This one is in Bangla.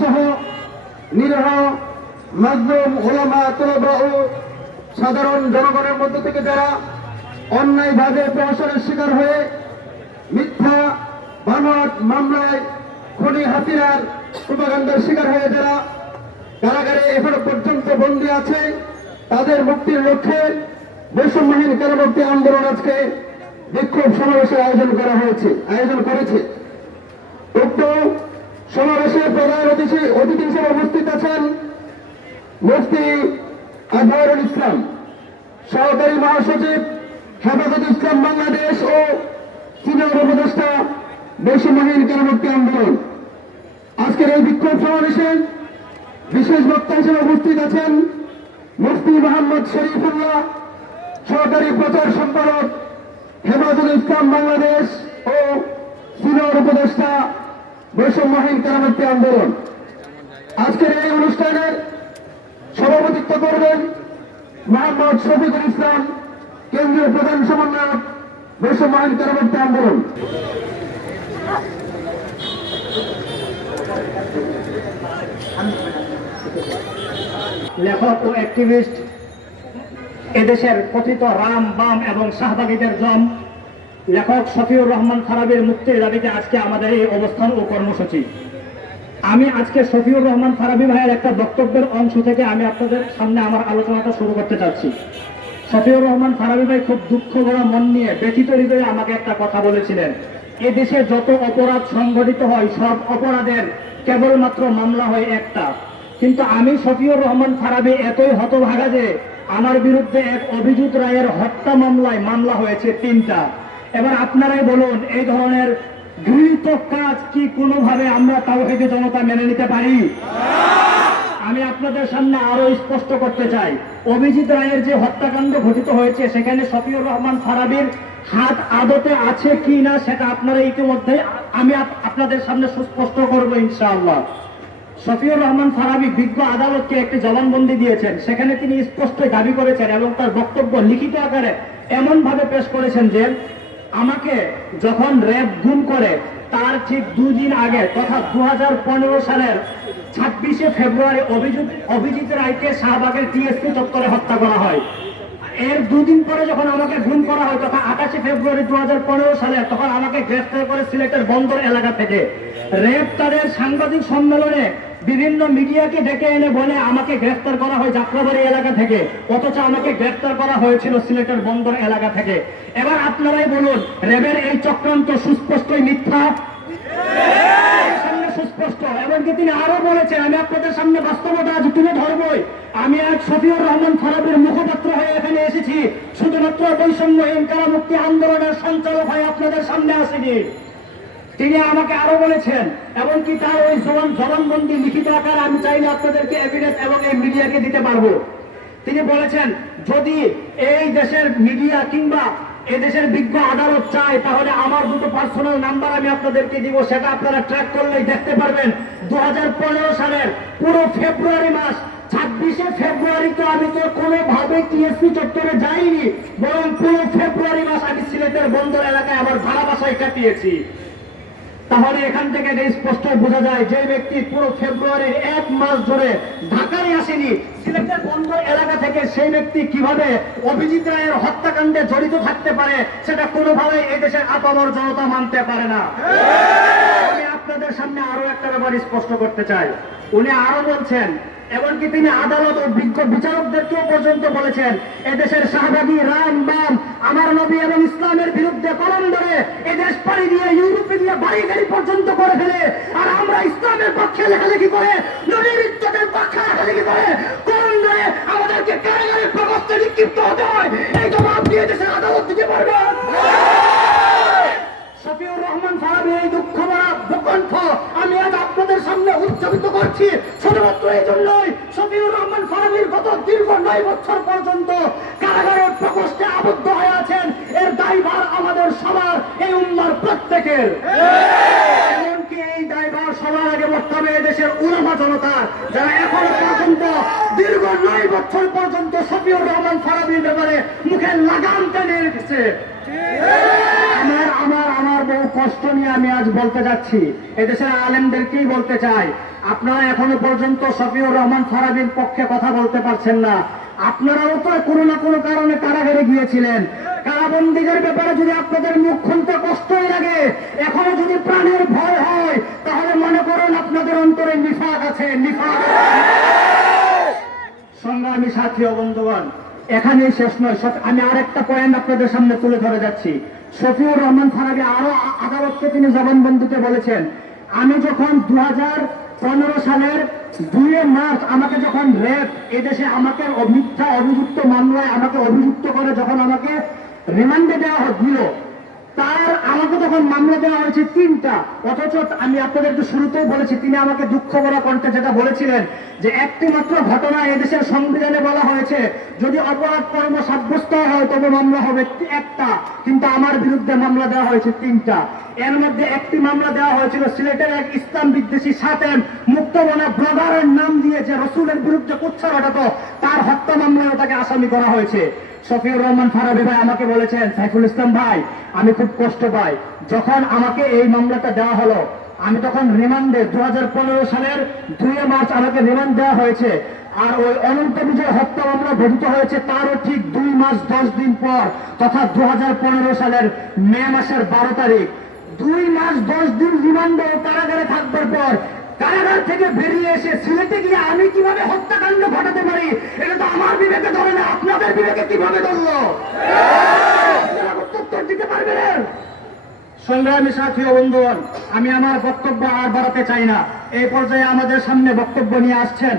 সহ নিরহ মাজলুম ওলামা তলবা ও সাধারণ জনগণের মধ্য থেকে যারা অন্যায়ভাবে প্রহসনের শিকার হয়ে মিথ্যা বানোয়াট মামলায় খনি হাসিনার প্রোপাগান্ডার শিকার হয়ে যারা কারাগারে এখনো পর্যন্ত বন্দী আছে, তাদের মুক্তির লক্ষ্যে বৈষম্যহীন কারামুক্তি আন্দোলন আজকে বিক্ষোভ সমাবেশের আয়োজন করেছে। উক্ত সমাবেশে প্রধান অতিথি হিসেবে উপস্থিত আছেন মুফতি আজহারুল ইসলাম, সহকারী মহাসচিব হেফাজত ইসলাম বাংলাদেশ ও সিনিয়র উপদেষ্টা বৈষম্যহীন কারামুক্তি আন্দোলন। আজকের এই বিক্ষোভ সমাবেশে বিশেষ বক্তা হিসেবে উপস্থিত আছেন মুফতি মোহাম্মদ শরীফুল্লাহ, সহকারী প্রচার সম্পাদক হেফাজত ইসলাম বাংলাদেশ ও সিনিয়র উপদেষ্টা বৈষম্যহীন কারামুক্তি আন্দোলন। আজকের এই অনুষ্ঠানের সভাপতিত্ব করবেন মোহাম্মদ শফিকুল ইসলাম, কেন্দ্রীয় প্রধান সমন্বয়ক বৈষম্যহীন কারামুক্তি আন্দোলন। লেখক ও অ্যাক্টিভিস্ট, এদেশের কথিত রাম বাম এবং শাহবাগীদের জম লেখক শফিউর রহমান ফারাবীর মুক্তির দাবিতে আজকে আমাদের এই অবস্থান ও কর্মসূচি। আমি আজকে শফিউর রহমান ফারাবী ভাইয়ের একটা বক্তব্যের অংশ থেকে আমি আপনাদের সামনে আমার আলোচনাটা শুরু করতে চাচ্ছি। শফিউর রহমান ফারাবী ভাই খুব দুঃখ ভরা মন নিয়ে ব্যথিত হৃদয়ে আমাকে একটা কথা বলেছিলেন, এদেশে যত অপরাধ সংঘটিত হয় সব অপরাধের কেবলমাত্র মামলা হয় একটা, কিন্তু আমি শফিউর রহমান ফারাবী এতই হতভাগা যে আমার বিরুদ্ধে এক অভিজিৎ রায়ের হত্যা মামলা হয়েছে 3টা। এবার আপনারাই বলুন, এই ধরনের গৃহীত কাজ কি কোনোভাবে আমরা তাওহীদি জনতা মেনে নিতে পারি? আমি আপনাদের সামনে আরো স্পষ্ট করতে চাই, অভিজিৎ রায়ের যে হত্যাকাণ্ড ঘটিত হয়েছে সেখানে শফিউর রহমান ফারাবীর হাত আদতে আছে কি না সেটা আপনারা ইতিমধ্যে আমি আপনাদের সামনে সুস্পষ্ট করবো ইনশাআল্লাহ। শফিউর রহমান ফারাবী বিজ্ঞ আদালতকে একটি জবানবন্দি দিয়েছেন, সেখানে তিনি স্পষ্ট দাবি করেছেন এবং তার বক্তব্য লিখিত আকারে এমন ভাবে পেশ করেছেন যে আমাকে যখন র্যাব গুম করে তার ঠিক 2 দিন আগে তথা 2015 সালের 26শে ফেব্রুয়ারি অভিজিৎ রায়কে শাহবাগের টিএসপি চত্বরে হত্যা করা হয়। এর 2 দিন পরে যখন আমাকে গুম করা হয় তখন 28শে ফেব্রুয়ারি 2015 সালে তখন আমাকে গ্রেফতার করে সিলেটের বন্দর এলাকা থেকে। র্যাব তাদের সাংবাদিক সম্মেলনে বিভিন্ন মিডিয়াকে ডেকে এনে বলে আমাকে গ্রেফতার করা হয় যাত্রাবাড়ি এলাকা থেকে, অথচ আমাকে গ্রেফতার করা হয়েছিল সিলেটের বন্দর এলাকা থেকে। এবার আপনারাই বলুন, র্যাবের এই চক্রান্ত সুস্পষ্টই মিথ্যা, সুস্পষ্ট। এমনকি তিনি আরো বলেছেন, আমি আপনাদের সামনে বাস্তবতা আজ তুলে ধরবই, আমি আজ শফিউর রহমান ফারাবীর মুখপাত্র হয়ে এখানে এসেছি, শুধুমাত্র বৈষম্যহীন কারামুক্তি আন্দোলনের সঞ্চালক হয়ে আপনাদের সামনে আসেনি। তিনি আমাকে আরো বলেছেন, এমনকি তার ওই জবানবন্দি লিখিত আকারে আমি চাইলে আপনাদেরকে এভিডেন্স এবং এই মিডিয়াকে দিতে পারবো। তিনি বলেছেন, যদি এই দেশের মিডিয়া কিংবা এদেশের বিজ্ঞ আদালত চায় তাহলে আমার 2টো পার্সোনাল নাম্বার আমি আপনাদেরকে দিব, সেটা আপনারা ট্র্যাক করলেই দেখতে পারবেন। 2015 সালের পুরো ফেব্রুয়ারি মাস, 26শে ফেব্রুয়ারি তো আমি তো কোনোভাবে টিএসপি চত্বরে যাইনি, বরং পুরো ফেব্রুয়ারি মাস আমি সিলেটের বন্দর এলাকায় আমার ভাড়া বাসায় কাটিয়েছি। তাহলে এখান থেকে স্পষ্ট বোঝা যায় যে ব্যক্তি পুরো ফেব্রুয়ারির 1 মাস ধরে ঢাকায় আসেনি, সিলেটের বন্দর এলাকা থেকে, সেই ব্যক্তি কিভাবে অভিজিৎ রায়ের হত্যাকাণ্ডে জড়িত থাকতে পারে সেটা কোনোভাবেই এই দেশের আপামর জনতা মানতে পারে না। আমি আপনাদের সামনে আরো একটা ব্যাপার স্পষ্ট করতে চাই। উনি আরো বলছেন, এমনকি তিনি আদালত ও বিজ্ঞ বিচারকদেরকেও পর্যন্ত বলেছেন, এদেশের শাহবাগী রাম বাম আমার নবী এবং ইসলামের বিরুদ্ধে কলম ধরে এদেশ পাড়ি দিয়ে ইউরোপে দিয়ে বাড়ি গাড়ি পর্যন্ত করে ফেলে, আর আমরা ইসলামের পক্ষে লেখালেখি করে নবীর ইজ্জতের পক্ষে লেখালেখি করে কলম ধরে আমাদেরকে কারাগারের প্রকোষ্ঠে নিক্ষিপ্ত হতে হয়। এই জবাব দিয়ে দেশের আদালত দিতে পারবেন? শফিউর রহমান ফারাবী এই দুঃখ ভরা ভূকণ্ঠ আমি আজ আপনাদের সামনে উচ্চারিত করছি শুধুমাত্র এই জন্যই, শফিউর রহমান ফারাবীর গত দীর্ঘ 9 বছর পর্যন্ত কারাগারের প্রকোষ্ঠে আবদ্ধ হয়ে আছেন, এর দায়ভার আমাদের সবার, এই উম্মার প্রত্যেকের। এমনকি এই দায়ভার সবার আগে বর্তমানে হবে দেশের উলামা জনতা, যারা এখনো পর্যন্ত দীর্ঘ 9 বছর পর্যন্ত শফিউর রহমান ফারাবীর ব্যাপারে মুখে লাগাম টেনে রেখেছে। আমার বহু কষ্ট নিয়ে আমি আজ বলতে যাচ্ছি, এদেশের আলেমদেরকেই বলতে চাই, আপনারা এখনো পর্যন্ত শফিউর রহমান ফারাবীর পক্ষে কথা বলতে পারছেন না। আপনারাও তো কোনো না কোনো কারণে কারাগারে গিয়েছিলেন। কারাবন্দীদের ব্যাপারে যদি আপনাদের মুখ খুলতে কষ্টই লাগে, এখনো যদি প্রাণের ভয় হয়, তাহলে মনে করুন আপনাদের অন্তরে নিফাক আছে, নিফাক। সংগ্রামী সাথী ও বন্ধুগণ, এখানেই শেষ নয়, আমি আরেকটা পয়েন্ট আপনাদের সামনে তুলে ধরে যাচ্ছি। শফিউর রহমান ফারাবী আরো আদালতকে তিনি জবানবন্দিতে বলেছেন, আমি যখন 2015 সালের 2 মার্চ আমাকে যখন রেপ এদেশে আমাকে মিথ্যা অভিযুক্ত মামলায় আমাকে অভিযুক্ত করে যখন আমাকে রিমান্ডে দেওয়া দিল, তার আমাকে তখন মামলা দেওয়া হয়েছে 3টা। অথচ আমি আপনাদেরকে শুরুতেই বলেছি, তিনি আমাকে দুঃখ ভরা কণ্ঠে যেটা বলেছিলেন যে একটি মাত্র ঘটনা এদেশের সংবিধানে বলা হয়েছে, যদি অপরাধ কর্ম সাব্যস্ত হয় তবে মামলা হবে একটা, কিন্তু আমার বিরুদ্ধে মামলা দেওয়া হয়েছে 3টা। এর মধ্যে একটি মামলা দেওয়া হয়েছিল সিলেটের এক ইসলাম বিদ্বেষী সাতেম মুক্তমনা ব্লগারের নাম দিয়ে যে রসুলের বিরুদ্ধে কুৎসা ঘটাতো, তার হত্যা মামলায় তাকে আসামি করা হয়েছে। শফিউর রহমান ফারাবী ভাই আমাকে বলেছেন, সাইফুল ইসলাম ভাই, আমি খুব কষ্ট পাই, যখন আমাকে এই মামলাটা দেওয়া হলো আমি তখন রিমান্ডে 2015 সালের 2 মার্চ আমাকে রিমান্ড দেওয়া হয়েছে, আর ওই অনন্ত বিজয় হত্যা মামলা ঘটিত হয়েছে তারও ঠিক 2 মাস 10 দিন পর, তথা 2015 সালের মে মাসের 12 তারিখ। 2 মাস 10 দিন রিমান্ডে ও কারাগারে থাকবার পর কারাগার থেকে বেরিয়ে এসে সিলেটে গিয়ে আমি কিভাবে হত্যাকাণ্ড ঘটাতে পারি, এটা তো আমার বিবেকে ধরে না, আপনাদের বিবেকে কিভাবে ধরলো? উত্তর দিতে পারবেন? সংগ্রামী সাথী ও বন্ধুগণ, আমি আমার বক্তব্য আর বাড়াতে চাই না। এই পর্যায়ে আমাদের সামনে বক্তব্য নিয়ে আসছেন